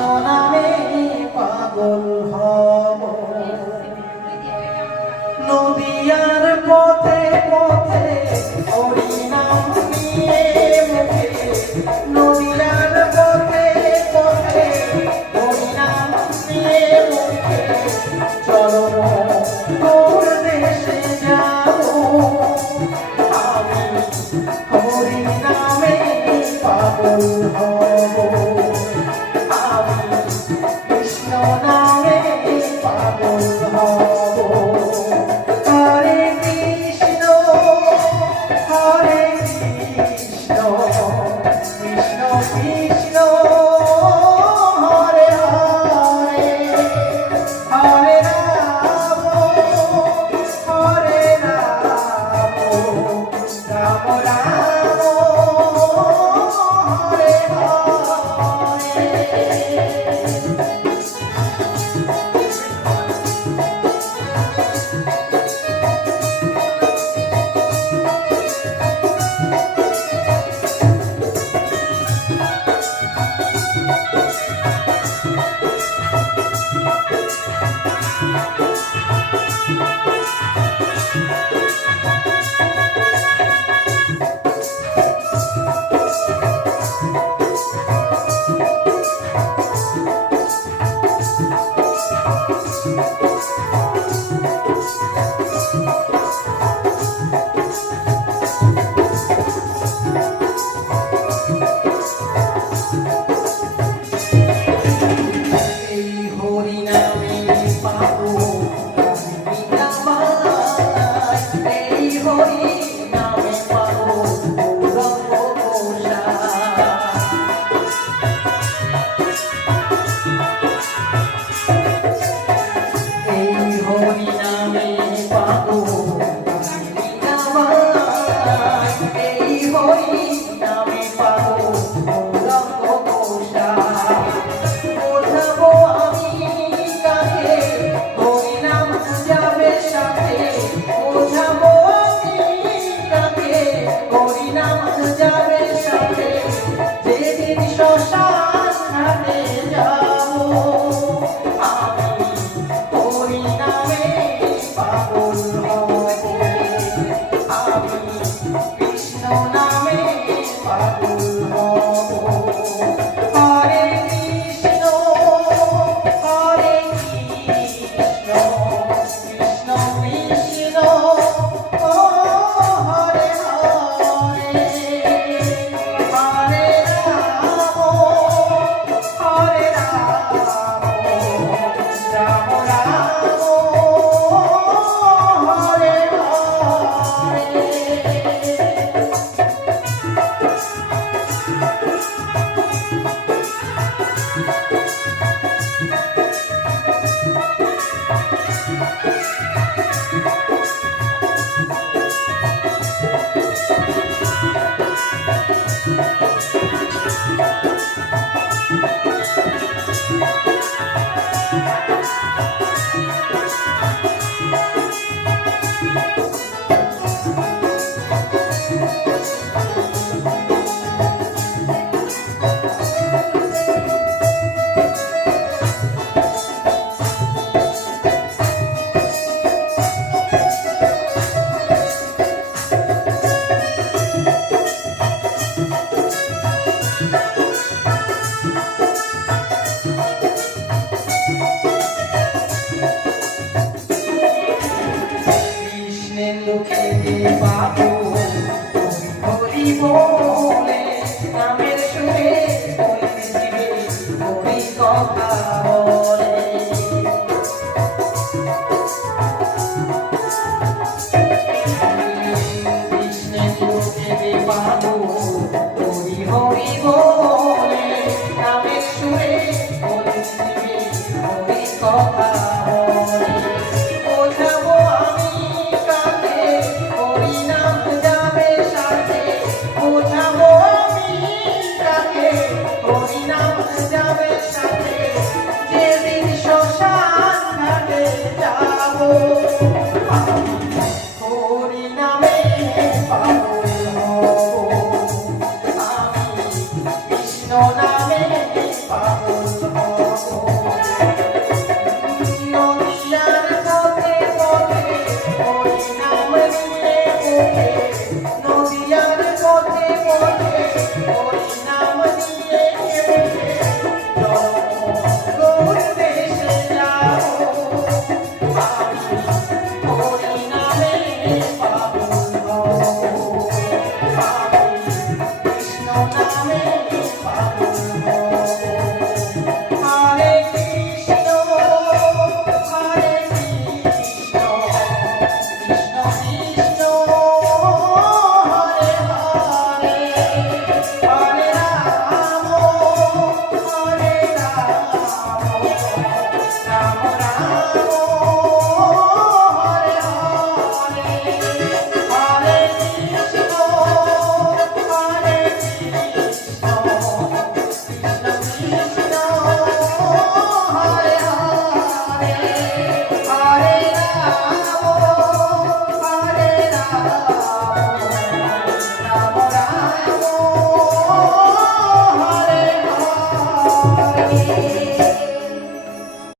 সোনামে পাগল হয়। Amen. কথা।